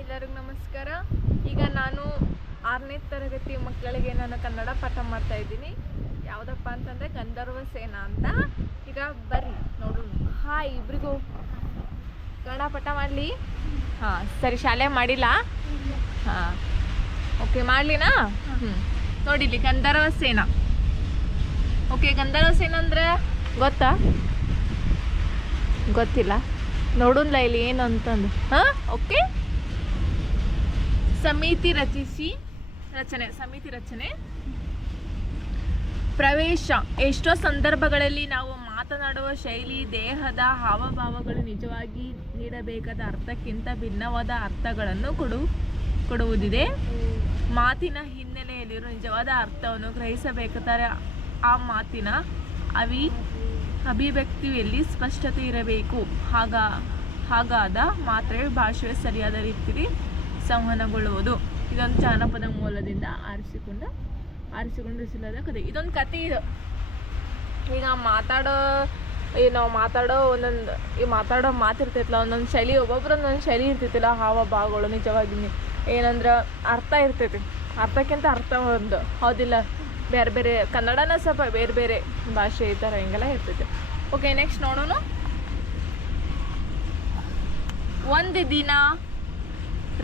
ಎಲ್ಲರಿಗೂ ನಮಸ್ಕಾರ. ಈಗ ನಾನು ಆರನೇ ತರಗತಿ ಮಕ್ಕಳಿಗೆ ನಾನು ಕನ್ನಡ ಪಾಠ ಮಾಡ್ತಾ ಇದ್ದೀನಿ. ಯಾವುದಪ್ಪ ಅಂತಂದರೆ ಗಂಧರ್ವ ಸೇನಾ ಅಂತ. ಈಗ ಬರ್ರಿ ನೋಡೋಣ ಹಾಯ್ ಇಬ್ರಿಗೂ. ಕನ್ನಡ ಪಾಠ ಮಾಡಲಿ? ಹಾಂ, ಸರಿ, ಶಾಲೆ ಮಾಡಿಲ್ಲ? ಹಾಂ, ಓಕೆ, ಮಾಡಲಿನಾ? ಹ್ಞೂ ನೋಡಿಲಿ ಗಂಧರ್ವ ಸೇನಾ. ಓಕೆ, ಗಂಧರ್ವ ಸೇನಾ ಅಂದರೆ ಗೊತ್ತಾ? ಗೊತ್ತಿಲ್ಲ. ನೋಡೋಣ ಇಲ್ಲಿ ಏನು ಅಂತಂದು ಹಾಂ, ಓಕೆ? ಸಮಿತಿ ರಚಿಸಿ, ರಚನೆ, ಸಮಿತಿ ರಚನೆ. ಪ್ರವೇಶ. ಎಷ್ಟೋ ಸಂದರ್ಭಗಳಲ್ಲಿ ನಾವು ಮಾತನಾಡುವ ಶೈಲಿ, ದೇಹದ ಹಾವಭಾವಗಳು ನಿಜವಾಗಿ ನೀಡಬೇಕಾದ ಅರ್ಥಕ್ಕಿಂತ ಭಿನ್ನವಾದ ಅರ್ಥಗಳನ್ನು ಕೊಡು, ಕೊಡುವುದಿದೆ. ಮಾತಿನ ಹಿನ್ನೆಲೆಯಲ್ಲಿರುವ ನಿಜವಾದ ಅರ್ಥವನ್ನು ಗ್ರಹಿಸಬೇಕಾದರೆ ಆ ಮಾತಿನ ಅವಿ ಅಭಿವ್ಯಕ್ತಿಯಲ್ಲಿ ಸ್ಪಷ್ಟತೆ ಇರಬೇಕು. ಹಾಗ, ಹಾಗಾದ ಮಾತ್ರವೇ ಭಾಷೆ ಸರಿಯಾದ ರೀತಿಯಲ್ಲಿ ಸಂವಹನಗೊಳ್ಳುವುದು. ಇದೊಂದು ಜಾನಪದ ಮೂಲದಿಂದ ಆರಿಸಿಕೊಂಡ, ಆರಿಸಿಕೊಂಡು ಸಿಲ್ಲದ ಕಥೆ ಇದೊಂದು ಕತೆ ಇದು. ಈಗ ಮಾತಾಡೋ, ಈ ನಾವು ಮಾತಾಡೋ ಒಂದೊಂದು, ಈ ಮಾತಾಡೋ ಮಾತಿರ್ತೈತಲ್ಲ ಒಂದೊಂದು ಶೈಲಿ ಒಬ್ಬೊಬ್ರು ಒಂದೊಂದು ಶೈಲಿ ಇರ್ತೈತಿಲ್ಲ, ಹಾವ, ಭಾವಗಳು ನಿಜವಾಗಿನೇ ಏನಂದ್ರೆ ಅರ್ಥ ಇರ್ತೈತಿ. ಅರ್ಥಕ್ಕಿಂತ ಅರ್ಥ ಒಂದು. ಹೌದಿಲ್ಲ? ಬೇರೆ ಬೇರೆ, ಕನ್ನಡನ ಸ್ವಲ್ಪ ಬೇರೆ ಬೇರೆ ಭಾಷೆ ಈ ಥರ ಹಿಂಗೆಲ್ಲ ಇರ್ತೈತೆ. ಓಕೆ ನೆಕ್ಸ್ಟ್ ನೋಡೋಣ. ಒಂದು ದಿನ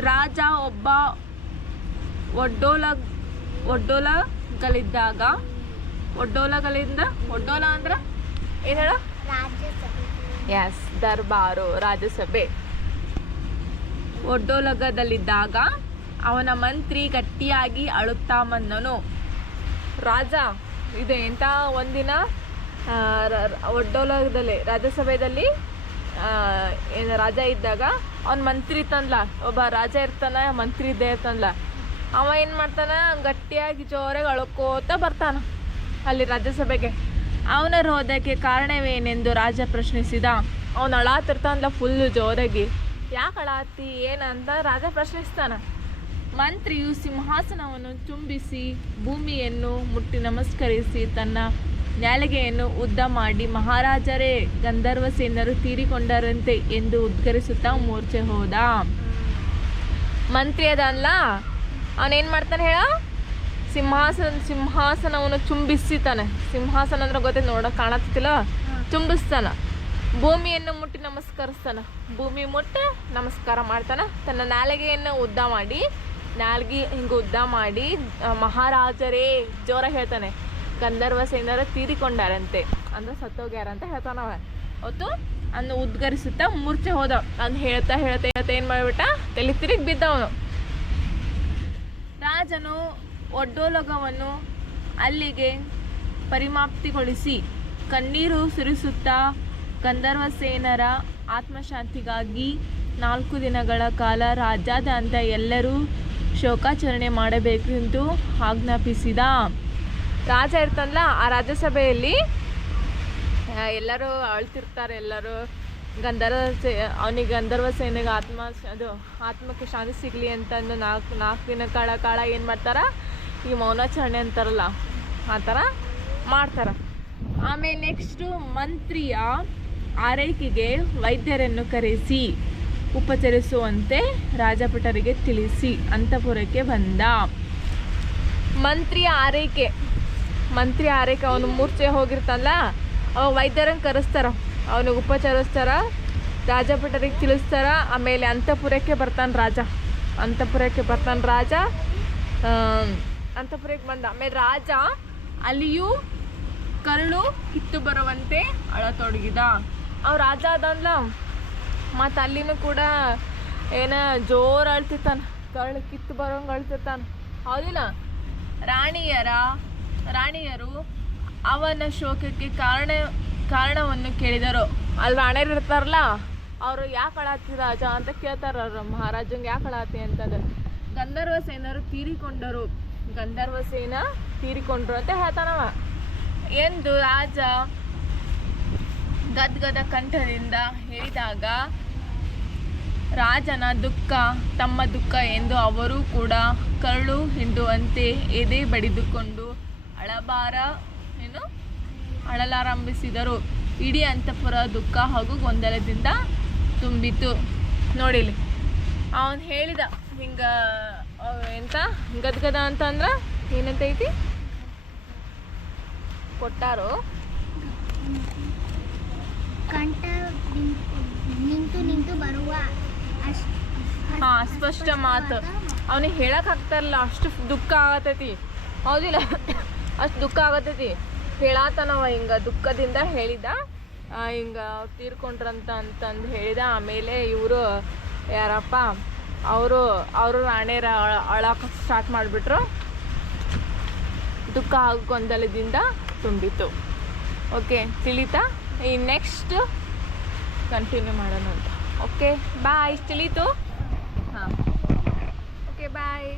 ರಾಜ ಒಬ್ಬ ಒಡ್ಡೋಲ ಒಡ್ಡೋಲಗಳಿದ್ದಾಗ ಒಡ್ಡೋಲಗಳಿಂದ ಒಡ್ಡೋಲ ಅಂದ್ರೆ ಏನು ಹೇಳ? ಎಸ್ ದರ್ಬಾರು ರಾಜ್ಯಸಭೆ. ಒಡ್ಡೋಲಗದಲ್ಲಿದ್ದಾಗ ಅವನ ಮಂತ್ರಿ ಗಟ್ಟಿಯಾಗಿ ಅಳುತ್ತಾ ಬಂದನು ರಾಜ ಇದು ಎಂಥ ಒಂದಿನ ಒಡ್ಡೋಲದಲ್ಲಿ ರಾಜ್ಯಸಭೆಯಲ್ಲಿ ಏನು ರಾಜ ಇದ್ದಾಗ ಅವ್ನ ಮಂತ್ರಿ ತಂದ್ಲ ಒಬ್ಬ ರಾಜ ಇರ್ತಾನ, ಮಂತ್ರಿ ಇದ್ದೇ ಇರ್ತಾನಲ್ಲ. ಅವ ಏನು ಮಾಡ್ತಾನ, ಗಟ್ಟಿಯಾಗಿ ಜೋರಾಗಿ ಅಳ್ಕೋತ ಬರ್ತಾನ ಅಲ್ಲಿ ರಾಜ್ಯಸಭೆಗೆ. ಅವನ ಹೋದಕ್ಕೆ ಕಾರಣವೇನೆಂದು ರಾಜ ಪ್ರಶ್ನಿಸಿದ. ಅವನು ಅಳಾತಿರ್ತಾನಲ್ಲ ಫುಲ್ಲು ಜೋರಾಗಿ. ಯಾಕೆ ಅಳಾತಿ, ಏನಂತ ರಾಜ ಪ್ರಶ್ನಿಸ್ತಾನ. ಮಂತ್ರಿಯು ಸಿಂಹಾಸನವನ್ನು ತುಂಬಿಸಿ ಭೂಮಿಯನ್ನು ಮುಟ್ಟಿ ನಮಸ್ಕರಿಸಿ ತನ್ನ ನ್ಯಾಲಿಗೆಯನ್ನು ಉದ್ದ ಮಾಡಿ ಮಹಾರಾಜರೇ ಗಂಧರ್ವ ಸೇನರು ತೀರಿಕೊಂಡರಂತೆ ಎಂದು ಉದ್ಗರಿಸುತ್ತಾ ಮೂರ್ಛೆ ಹೋದ. ಮಂತ್ರಿ ಅದಲ್ಲ? ಅವನೇನು ಮಾಡ್ತಾನೆ ಹೇಳ? ಸಿಂಹಾಸನ, ಸಿಂಹಾಸನವನ್ನು ಚುಂಬಿಸಿತಾನೆ ಸಿಂಹಾಸನ ಅಂದ್ರೆ ಗೊತ್ತೇ ನೋಡ ಕಾಣತ್ತಿಲ್ಲ ಚುಂಬಿಸ್ತಾನ. ಭೂಮಿಯನ್ನು ಮುಟ್ಟಿ ನಮಸ್ಕರಿಸ್ತಾನ. ಭೂಮಿ ಮುಟ್ಟ ನಮಸ್ಕಾರ ಮಾಡ್ತಾನ. ತನ್ನ ನಾಲಿಗೆಯನ್ನು ಉದ್ದ ಮಾಡಿ ನಾಲ್ಗಿ ಹಿಂಗೆ ಉದ್ದ ಮಾಡಿ ಮಹಾರಾಜರೇ ಜೋರ ಹೇಳ್ತಾನೆ. ಗಂಧರ್ವ ಸೇನರ ತೀರಿಕೊಂಡಾರಂತೆ. ಅಂದ್ರೆ ಸತ್ತೋಗ್ಯಾರ ಅಂತ ಹೇಳ್ತಾನವ ಅವತ್ತು ಅನ್ನು ಉದ್ಗರಿಸುತ್ತಾ ಮೂರ್ಛೆ ಹೋದ ಅಂದ್ ಹೇಳ್ತಾ ಹೇಳ್ತಾ ಹೇಳ್ತಾ ಏನು ಮಾಡ್ಬಿಟ್ಟ? ತಲೆ ತಿರುಗಿ ಬಿದ್ದವನು. ರಾಜನು ಒಡ್ಡೋಲಗವನ್ನು ಅಲ್ಲಿಗೆ ಪರಿಮಾಪ್ತಿಗೊಳಿಸಿ ಕಣ್ಣೀರು ಸುರಿಸುತ್ತಾ ಗಂಧರ್ವ ಸೇನರ ಆತ್ಮಶಾಂತಿಗಾಗಿ ನಾಲ್ಕು ದಿನಗಳ ಕಾಲ ರಾಜ್ಯಾದ್ಯಂತ ಎಲ್ಲರೂ ಶೋಕಾಚರಣೆ ಮಾಡಬೇಕೆಂದು ಆಜ್ಞಾಪಿಸಿದ. ರಾಜ ಇರ್ತಂದ್ಲ ಆ ರಾಜ್ಯಸಭೆಯಲ್ಲಿ ಎಲ್ಲರೂ ಅಳ್ತಿರ್ತಾರೆ, ಎಲ್ಲರೂ ಗಂಧರ್ವ ಸೇ, ಅವನಿಗೆ ಗಂಧರ್ವ ಸೇನೆಗೆ ಆತ್ಮ ಅದು ಆತ್ಮಕ್ಕೆ ಶಾಂತಿ ಸಿಗಲಿ ಅಂತಂದು ನಾಲ್ಕು ನಾಲ್ಕು ದಿನ ಕಾಳ ಕಾಳ ಏನು ಮಾಡ್ತಾರೆ? ಈ ಮೌನಾಚರಣೆ ಅಂತಾರಲ್ಲ, ಆ ಥರ ಮಾಡ್ತಾರೆ. ಆಮೇಲೆ ನೆಕ್ಸ್ಟು ಮಂತ್ರಿಯ ಆರೈಕೆಗೆ ವೈದ್ಯರನ್ನು ಕರೆಸಿ, ಉಪಚರಿಸುವಂತೆ ರಾಜಪಟರಿಗೆ ತಿಳಿಸಿ, ಅಂತಪುರಕ್ಕೆ ಬಂದ. ಮಂತ್ರಿಯ ಆರೈಕೆ. ಮಂತ್ರಿ ಆರೈಕೆ ಅವನು ಮೂರ್ಛೆ ಹೋಗಿರ್ತಲ್ಲ ಅವ ವೈದ್ಯರಂಗೆ ಕರೆಸ್ತಾರ. ಅವನಿಗೆ ಉಪಚರಿಸ್ತಾರ ರಾಜಭಟರಿಗೆ ತಿಳಿಸ್ತಾರ, ಆಮೇಲೆ ಅಂತಪುರಕ್ಕೆ ಬರ್ತಾನೆ ರಾಜ. ಅಂತಪುರಕ್ಕೆ ಬರ್ತಾನೆ ರಾಜ ಅಂತಪುರಕ್ಕೆ ಬಂದ. ಆಮೇಲೆ ರಾಜ ಅಲ್ಲಿಯೂ ಕರುಳು ಕಿತ್ತು ಬರುವಂತೆ ಅಳತೊಡಗಿದ. ಅವ ರಾಜ ಅದಲ್ಲ ಮತ್ತು ಅಲ್ಲಿನೂ ಕೂಡ ಏನ ಜೋರು ಅಳ್ತಿರ್ತಾನೆ. ಕರುಳು ಕಿತ್ತು ಬರೋಂಗೆ ಅಳ್ತಿರ್ತಾನೆ. ಹೌದಿಲ್ಲ? ರಾಣಿಯರ ರಾಣಿಯರು ಅವನ ಶೋಕಕ್ಕೆ ಕಾರಣ, ಕಾರಣವನ್ನು ಕೇಳಿದರು. ಅಲ್ಲಿ ರಾಣಿಯರು ಇರ್ತಾರಲ್ಲ, ಅವರು ಯಾಕೆ ಅಳಾತಿ ರಾಜ ಅಂತ ಕೇಳ್ತಾರ ಅವರು. ಮಹಾರಾಜಂಗೆ ಯಾಕೆ ಅಳಾತಿ ಅಂತಂದ್ರೆ ಗಂಧರ್ವ ಸೇನರು ತೀರಿಕೊಂಡರು. ಗಂಧರ್ವ ಸೇನ ತೀರಿಕೊಂಡ್ರು ಅಂತ ಹೇಳ್ತಾನವ ಎಂದು ರಾಜ ಗದ್ಗದ ಕಂಠದಿಂದ ಹೇಳಿದಾಗ, ರಾಜನ ದುಃಖ ತಮ್ಮ ದುಃಖ ಎಂದು ಅವರೂ ಕೂಡ ಕರುಳು ಹಿಂಡುವಂತೆ ಎದೆ ಬಡಿದುಕೊಂಡು ಅಳಬಾರ ಏನು? ಅಳಲಾರಂಭಿಸಿದರು. ಇಡೀ ಅಂತಃಪುರ ದುಃಖ ಹಾಗೂ ಗೊಂದಲದಿಂದ ತುಂಬಿತು ನೋಡಿಲಿ. ಅವನು ಹೇಳಿದ ಹಿಂಗ ಎಂತ? ಗದ್ಗದ ಅಂತಂದ್ರ ಏನಂತ ಐತಿ ಕೊಟ್ಟಾರು? ಕಂಠ ನಿಂತು ನಿಂತು ಬರುವ ಹಾ ಸ್ಪಷ್ಟ ಮಾತು. ಅವನಿಗೆ ಹೇಳಕ್ ಆಗ್ತಾರಲ್ಲ ಅಷ್ಟು ದುಃಖ ಆಗತೈತಿ. ಹೌದಿಲ್ಲ? ಅಷ್ಟು ದುಃಖ ಆಗತೈತಿ ಹೇಳಾತನವ ಹಿಂಗ ದುಃಖದಿಂದ ಹೇಳಿದ. ಹಿಂಗ ತೀರ್ಕೊಂಡ್ರಂತ ಅಂತಂದು ಹೇಳಿದ. ಆಮೇಲೆ ಇವರು ಯಾರಪ್ಪ, ಅವರು ಅವರು ರಾಣೇರ ಅಳಕ್ಕೆ ಸ್ಟಾರ್ಟ್ ಮಾಡಿಬಿಟ್ರು. ದುಃಖ ಹಾಗೂ ಗೊಂದಲದಿಂದ ತುಂಬಿತು ಓಕೆ ತಿಳಿತಾ? ಈ ನೆಕ್ಸ್ಟ್ ಕಂಟಿನ್ಯೂ ಮಾಡೋಣ ಅಂತ. ಓಕೆ ಬಾಯ್ ತಿಳಿತು? ಹಾಂ. Okay bye